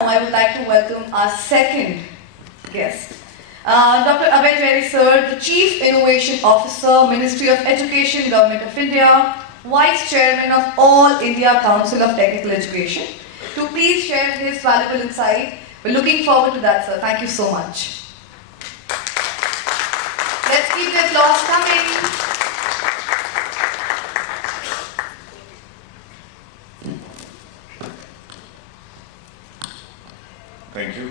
I would like to welcome our second guest, Dr. Abhay Jere, sir, the Chief Innovation Officer, Ministry of Education, Government of India, Vice Chairman of All India Council of Technical Education, to please share his valuable insight. We're looking forward to that, sir. Thank you so much. Let's keep the applause coming. Thank you.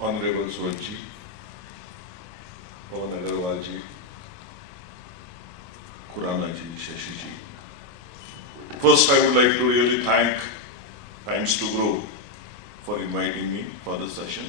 Honorable 𝗙liche, 𝗙𝗶𝗸𝗲, 𝗟𝗶𝗸𝗲. First, I would like to really thank Times to Grow for inviting me for this session.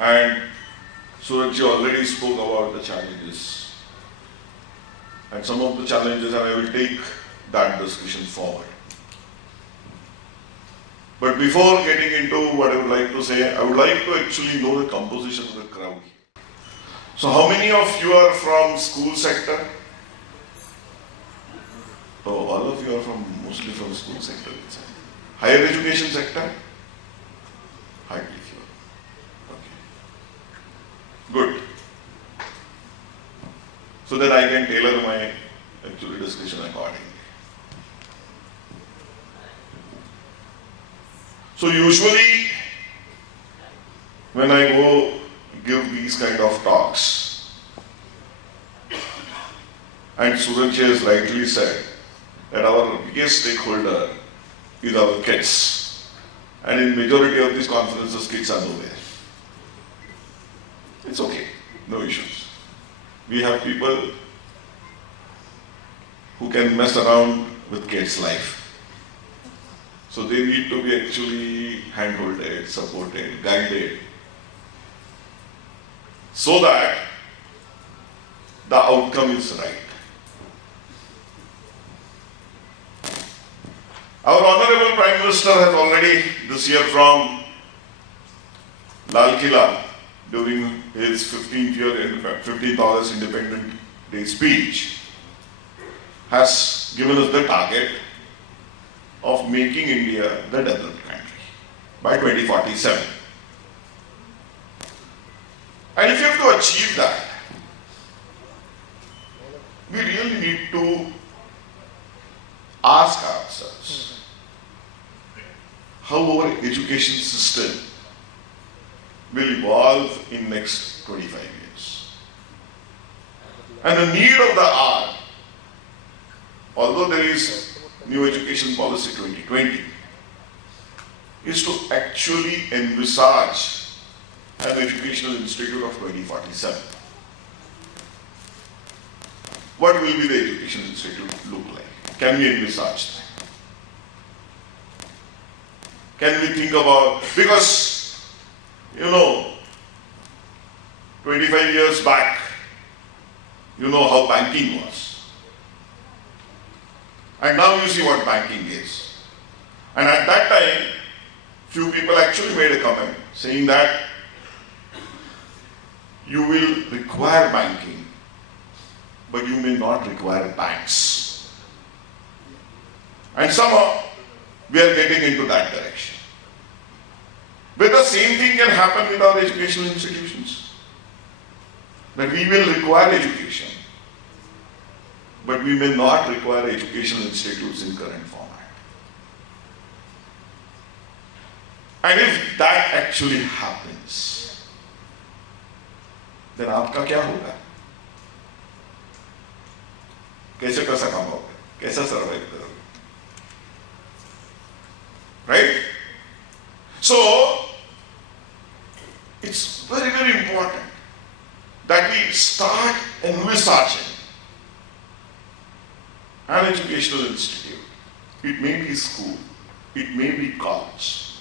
And 𝗙liche already spoke about the challenges and some of the challenges, and I will take that discussion forward. But before getting into what I would like to say, I would like to actually know the composition of the crowd. So how many of you are from school sector? Oh, all of you are mostly from school sector. Higher education sector? Hardly few. Okay. Good. So that I can tailor my actual discussion accordingly. So usually when I go give these kind of talks, and 𝗙liche has rightly said that our biggest stakeholder is our kids, and in majority of these conferences kids are nowhere. It's okay, no issues. We have people who can mess around with kids' life. So they need to be actually hand-holded, supported, guided, so that the outcome is right. Our Honorable Prime Minister has already this year from Lal Killa, during his 15th August Independence Day speech, has given us the target of making India the developed country by 2047. And if you have to achieve that, we really need to ask ourselves how our education system will evolve in next 25 years. And the need of the hour, although there is New Education Policy 2020, is to actually envisage an educational institute of 2047. What will be the educational institute look like? Can we envisage that? Can we think about, because 25 years back, you know how banking was. And now you see what banking is. And at that time, few people actually made a comment saying that you will require banking, but you may not require banks. And somehow, we are getting into that direction. But the same thing can happen with our educational institutions. That we will require education, but we may not require educational institutes in current format. And if that actually happens, then आपका क्या होगा? कैसे पैसा कमाओगे? कैसे survive करोगे? Right? So, it's very, very important that we start envisaging an educational institute. It may be school, it may be college,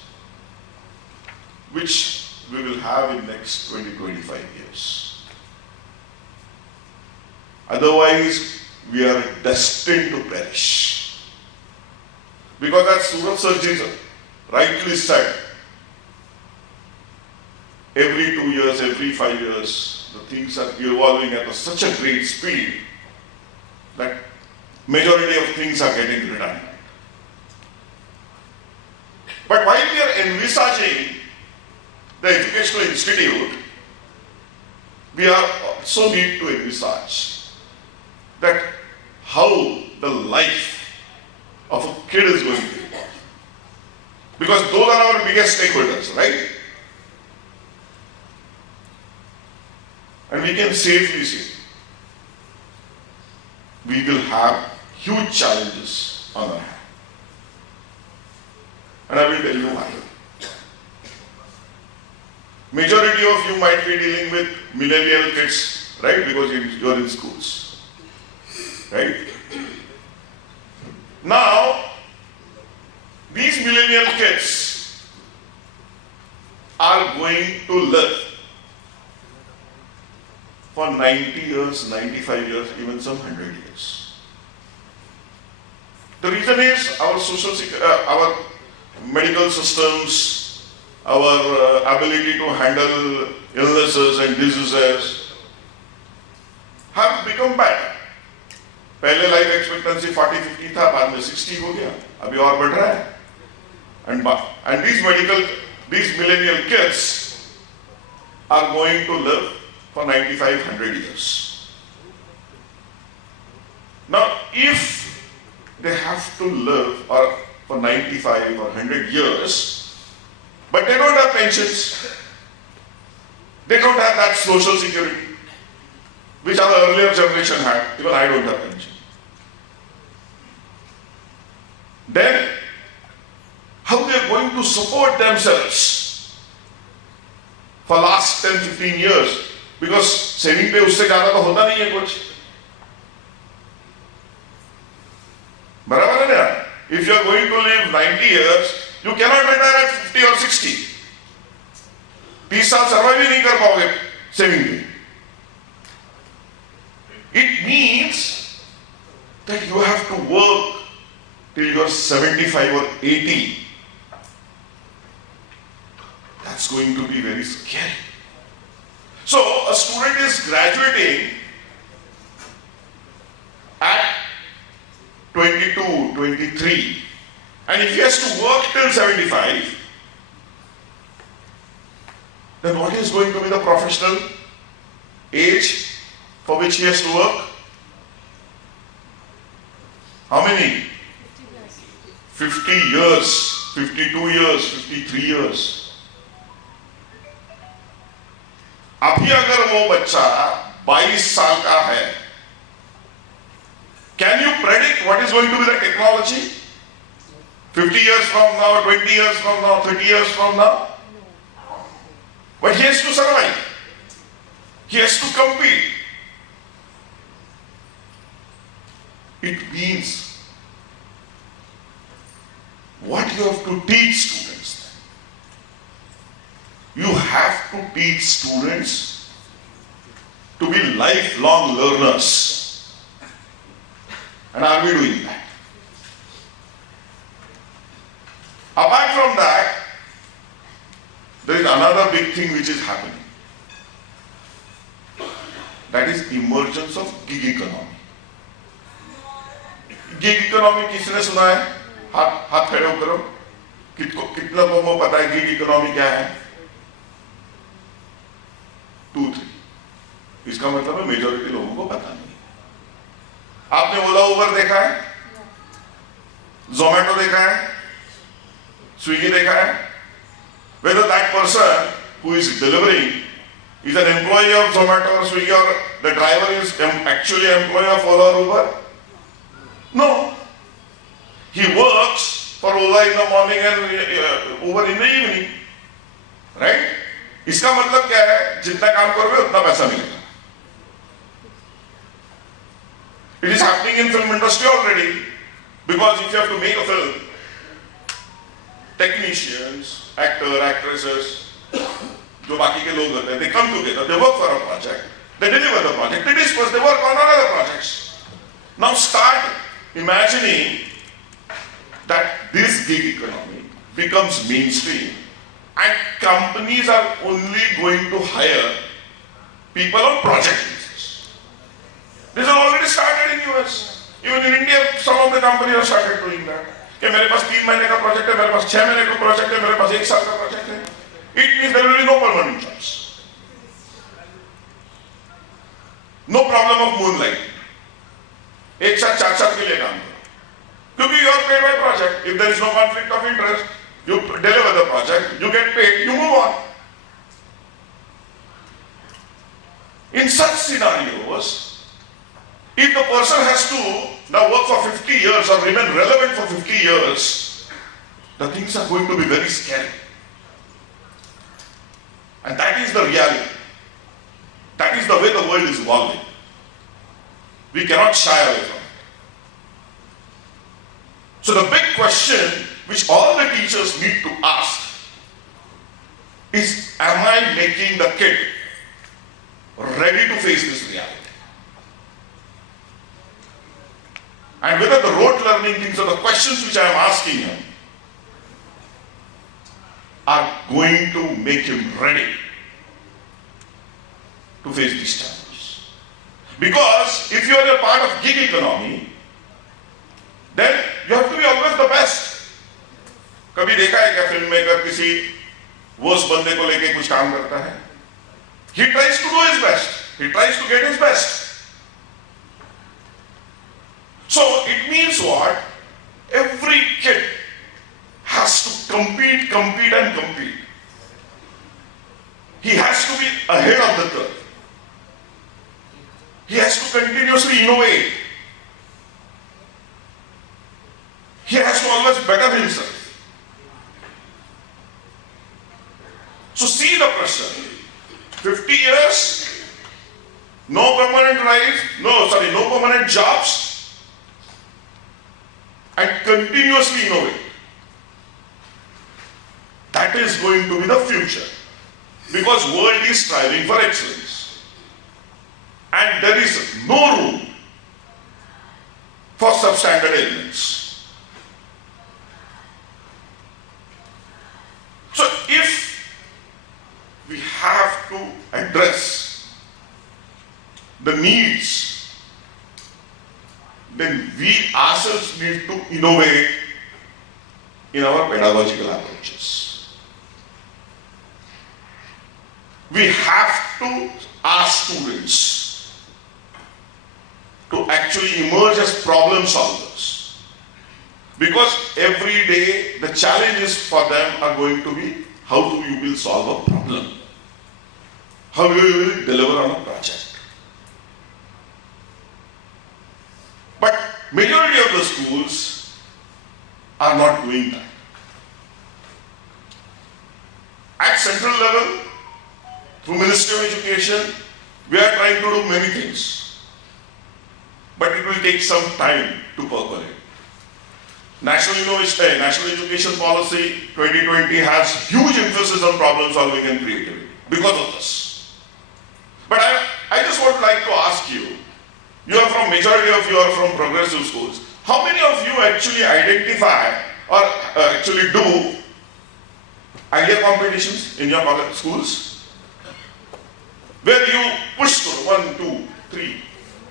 which we will have in next 20-25 years. Otherwise, we are destined to perish. Because as 𝗙liche rightly said, every 2 years, every 5 years, the things are evolving at such a great speed that majority of things are getting redundant. But while we are envisaging the educational institute, we are also need to envisage that how the life of a kid is going to be. Because those are our biggest stakeholders, right? And we can safely say we will have huge challenges on our hand. And I will tell you why. Majority of you might be dealing with millennial kids, right? Because you are in schools, right? Now, these millennial kids are going to live for 90 years, 95 years, even some 100 years. The reason is our medical systems, our ability to handle illnesses and diseases have become better. पहले life expectancy 40-50 था, बाद में 60 हो गया, अभी और बढ़ रहा है. And these millennial kids are going to live for 95-100 years. Now, if they have to live for 95 or 100 years, but they don't have pensions, they don't have that social security, which our earlier generation had. Even I don't have pension. Then, how they are going to support themselves for last 10-15 years? Because saving पे उससे ज़्यादा तो होता नहीं है कुछ. बराबर है ना? If you are going to live 90 years, you cannot retire at 50 or 60. 30 साल survive ही नहीं कर पाओगे saving पे. It means that you have to work till you are 75 or 80. That's going to be very scary. So, a student is graduating at 22, 23, and if he has to work till 75, then what is going to be the professional age for which he has to work? How many? 50 years, 52 years, 53 years. अभी अगर वो बच्चा 22 साल का है, can you predict what is going to be the technology? 50 years from now, 20 years from now, 30 years from now? But he has to survive. He has to compete. It means what you have to teach students. You have to teach students to be lifelong learners. And are we doing that? Apart from that, there is another big thing which is happening. That is emergence of gig economy. Gig economy किसने सुना है? हाथ खड़े हो करो. कितना लोगों को पता है gig economy क्या है? 2-3. इसका मतलब है मेजॉरिटी लोगों को पता नहीं. आपने ओला उबर देखा है, जोमेटो देखा है, स्विगी देखा है? Whether that person who is delivering is an employee of Zomato or Swiggy, or the driver is actually an employee of Ola or Uber? No. He works for Ola in the morning and Uber in the evening. Right? इसका मतलब क्या है? जितना काम करोगे उतना पैसा मिलेगा. It is happening in film industry already, because if you have to make a film, technicians, actor, actresses, जो बाकी के लोग होते हैं, they come together, they work for a project, they deliver the project, they disperse, they work on other projects. Now start imagining that this gig economy becomes mainstream, and companies are only going to hire people on project basis. This has already started in US. Even in India, some of the companies have started doing that. कि मेरे पास 3 महीने का project है, मेरे पास 6 महीने का project है, मेरे पास 1 साल का प्रोजेक्ट है. It means there will be no permanent jobs. No problem of moonlighting. एक साथ 4 साल के लिए काम करो. क्योंकि you are paid by project. If there is no conflict of interest, you deliver the project, you get paid, you move on. In such scenarios, if the person has to now work for 50 years or remain relevant for 50 years, the things are going to be very scary. And that is the reality. That is the way the world is evolving. We cannot shy away from it. So the big question which all the teachers need to ask is, am I making the kid ready to face this reality? And whether the rote learning things or the questions which I am asking him are going to make him ready to face these challenges. Because if you are a part of gig economy, then you have to be always the best. कभी देखा है क्या film maker किसी वो उस बंदे को लेके कुछ काम करता है? He tries to do his best. He tries to get his best. So it means what? Every kid has to compete. He has to be ahead of the curve. He has to continuously innovate. He has to always better himself. So see the pressure. 50 years, no permanent life, no permanent jobs, and continuously innovate. That is going to be the future. Because world is striving for excellence. And there is no room for substandard elements. So if we have to address the needs, then we ourselves need to innovate in our pedagogical approaches. We have to ask students to actually emerge as problem solvers. Because every day the challenges for them are going to be how you will solve a problem, how you will deliver on a project. But majority of the schools are not doing that. At central level, through Ministry of Education, we are trying to do many things. But it will take some time to percolate. National Education Policy 2020 has huge emphasis on problem solving and creativity because of this. But I just would like to ask you, majority of you are from progressive schools. How many of you actually identify or actually do idea competitions in your schools? Where you push to 1, 2, 3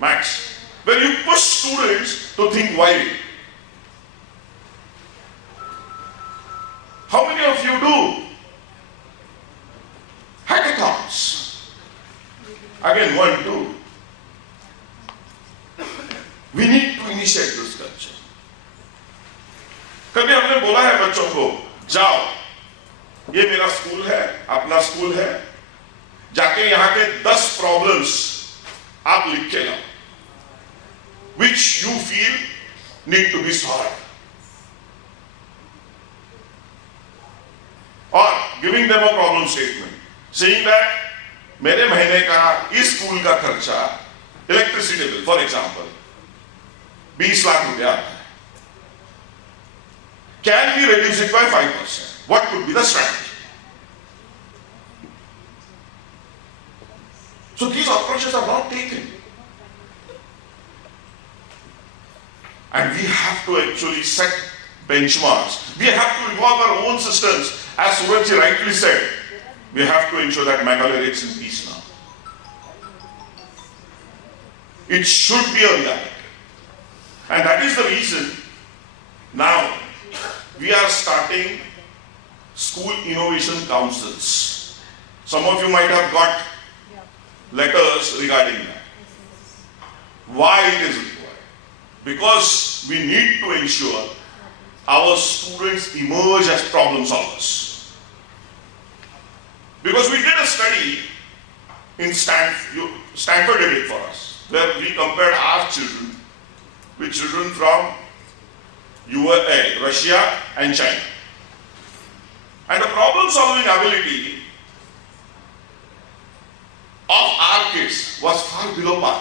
max. Where you push students to think wide. How many of you do hackathons? Again, 1, 2. We need to initiate this culture. कभी हमने बोला है बच्चों को, जाओ, ये मेरा school है, अपना स्कूल है, जाके यहाँ के 10 प्रॉब्लम्स आप लिख के लाओ, which you feel need to be solved. Or giving them a problem statement, saying that मेरे महीने का इस स्कूल का खर्चा, electricity bill for example 20 lakh रुपया आता है. Can we reduce it by 5%? What could be the strategy? So these approaches are not taken. And we have to actually set benchmarks. We have to evolve our own systems. As 𝗟𝗶𝗸𝗲 rightly said, we have to ensure that Meghalaya is in peace now. It should be a reality. And that is the reason now we are starting school innovation councils. Some of you might have got letters regarding that. Why it is required? Because we need to ensure our students emerge as problem solvers. Because we did a study in Stanford did it for us, where we compared our children with children from USA, Russia and China. And the problem solving ability of our kids was far below par.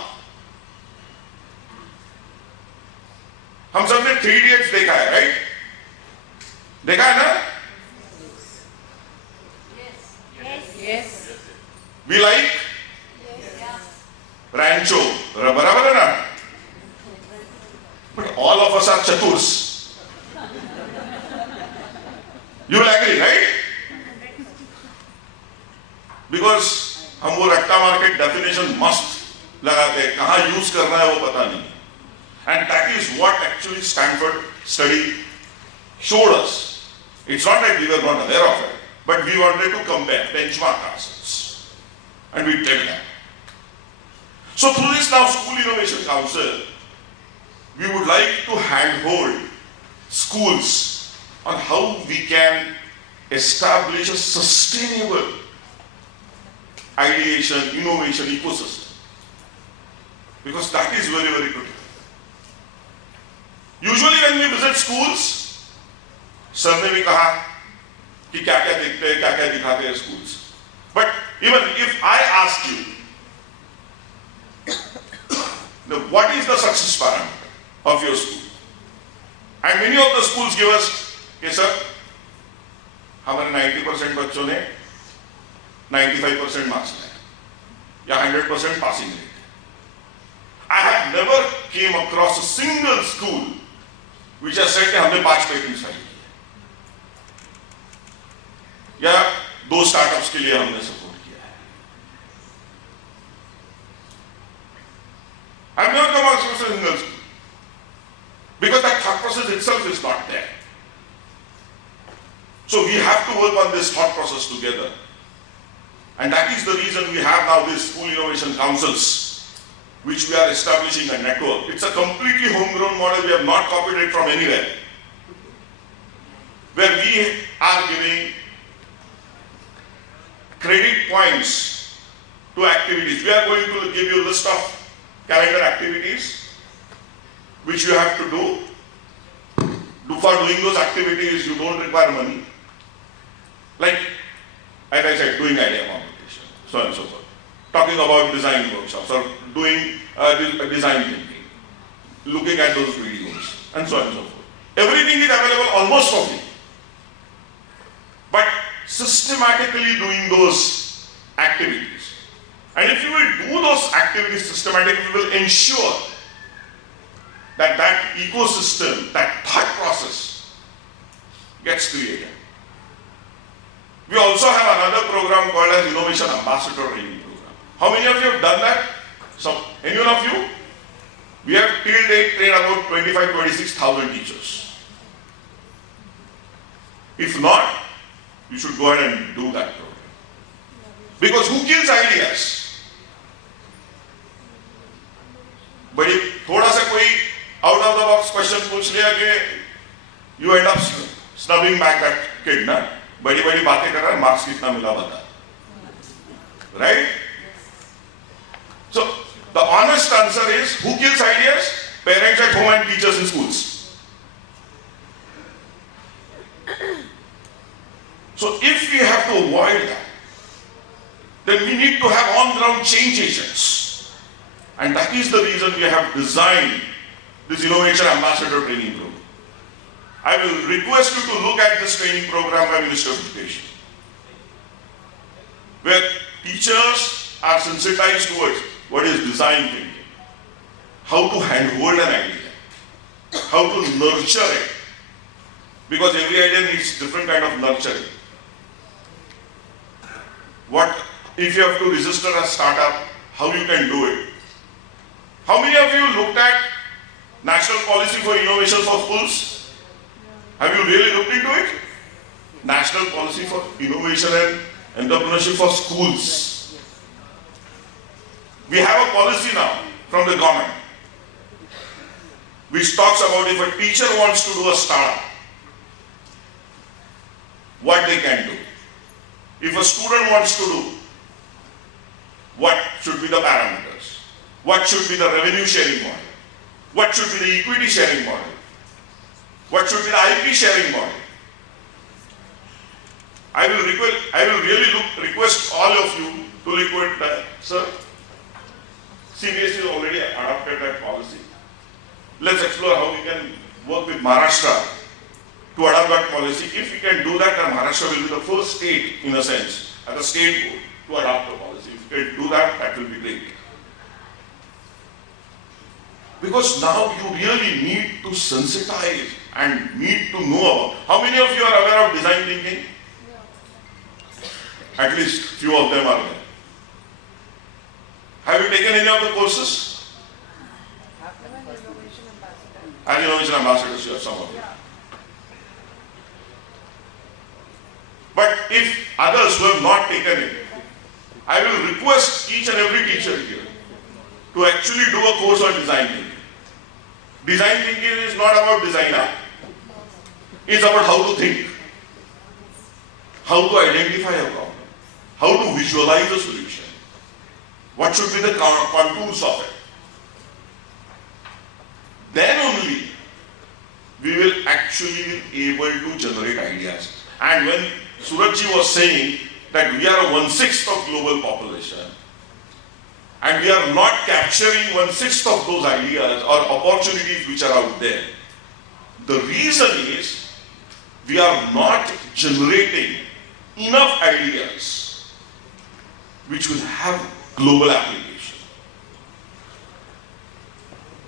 हम सब ने 3 Idiots देखा है, right? देखा है ना? Yes. We like Rancho, बराबर है ना? But all of us are chaturs. You will agree, right? Because हम वो रट्टा मार्केट डेफिनेशन मस्त लगाते हैं, कहाँ यूज करना है वो पता नहीं. And that is what actually Stanford study showed us. It's not that we were not aware of it, but we wanted to compare, benchmark ourselves. And we did that. So through this now School Innovation Council, we would like to handhold schools on how we can establish a sustainable ideation, innovation ecosystem. Because that is very, very critical. Usually when we visit schools, sir ने भी कहा कि क्या-क्या देखते हैं, क्या-क्या दिखाते हैं schools. But even if I ask you, what is the success parameter of your school? And many of the schools give us, yes sir, हमारे 90% बच्चों ने 95% marks लाए, या 100% passing rate. I have never came across a single school which has said कि हमने 5 patents file किए, या 2 startups के लिए हमने support किया है. I've never come across a single school because that thought process itself is not there. So we have to work on this thought process together, and that is the reason we have now these school innovation councils, which we are establishing a network. It's a completely homegrown model. We have not copied it from anywhere. Where we are giving credit points to activities. We are going to give you a list of calendar activities which you have to do. For doing those activities, you don't require money. Like I said, doing idea competition, so on and so forth. Talking about design workshops or doing design thinking, looking at those videos, and so on and so forth. Everything is available almost for free. But systematically doing those activities. And if you will do those activities systematically, we will ensure that that ecosystem, that thought process gets created. We also have another program called as Innovation Ambassador Training Program. How many of you have done that? Any one of you? We have till date trained about 25,000-26,000 teachers. If not, you should go ahead and do that program. Because who kills ideas? But if थोड़ा सा कोई out of the box question पूछ लिया कि you end up snubbing back that kid, ना? बड़ी-बड़ी बातें कर रहा है, marks कितना मिला बता. Right? So the honest answer is, who kills ideas? Parents at home and teachers in schools. So if we have to avoid that, then we need to have on-ground change agents. And that is the reason we have designed this Innovation Ambassador Training Program. I will request you to look at this training program by Minister of Education, where teachers are sensitized towards what is design thinking, how to handhold an idea, how to nurture it, because every idea needs different kind of nurturing. What if you have to register a startup, how you can do it? How many of you looked at National Policy for Innovation for Schools? Have you really looked into it? National Policy for Innovation and Entrepreneurship for Schools. We have a policy now from the government which talks about if a teacher wants to do a startup, what they can do. If a student wants to do, what should be the parameters? What should be the revenue sharing model? What should be the equity sharing model? What should be the IP sharing model? I will really request all of you to look at that. Sir, CBSE has already adopted that policy. Let's explore how we can work with Maharashtra to adopt that policy. If we can do that, then Maharashtra will be the first state, in a sense, at the state board, to adopt the policy. If we can do that, that will be great. Because now you really need to sensitize and need to know about. How many of you are aware of design thinking? At least few of them are there. Have you taken any of the courses? As innovation ambassadors, you have some of them. But if others who have not taken it, I will request each and every teacher here to actually do a course on design thinking. Design thinking is not about designer. It's about how to think, how to identify a problem, how to visualize a solution, what should be the contours of it. Then only we will actually be able to generate ideas. And when 𝗟𝗶𝗸𝗲 was saying that we are 1/6 of global population and we are not capturing 1/6 of those ideas or opportunities which are out there, the reason is we are not generating enough ideas which will have global application.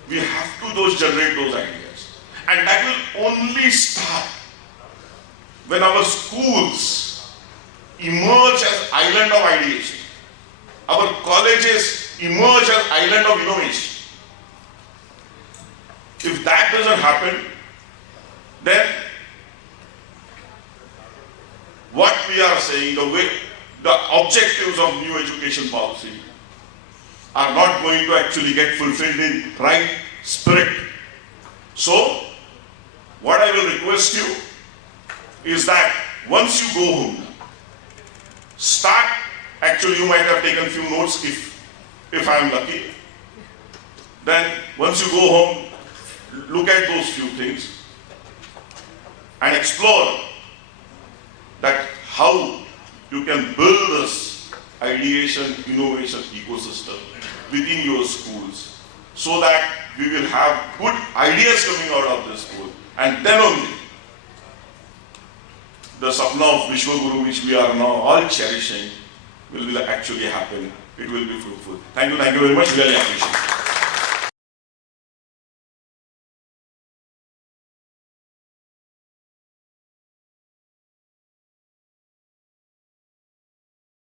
We have to generate those ideas. And that will only start when our schools emerge as island of ideation. Our colleges emerge as island of innovation. If that doesn't happen, then what we are saying, the objectives of new education policy are not going to actually get fulfilled in right spirit. So, what I will request you is that once you go home, start, actually you might have taken few notes if I am lucky. Then once you go home, look at those few things and explore that how you can build this ideation, innovation ecosystem within your schools so that we will have good ideas coming out of the school, and then only the sapna of Vishwaguru, which we are now all cherishing, will actually happen. It will be fruitful. Thank you very much. Really appreciate it.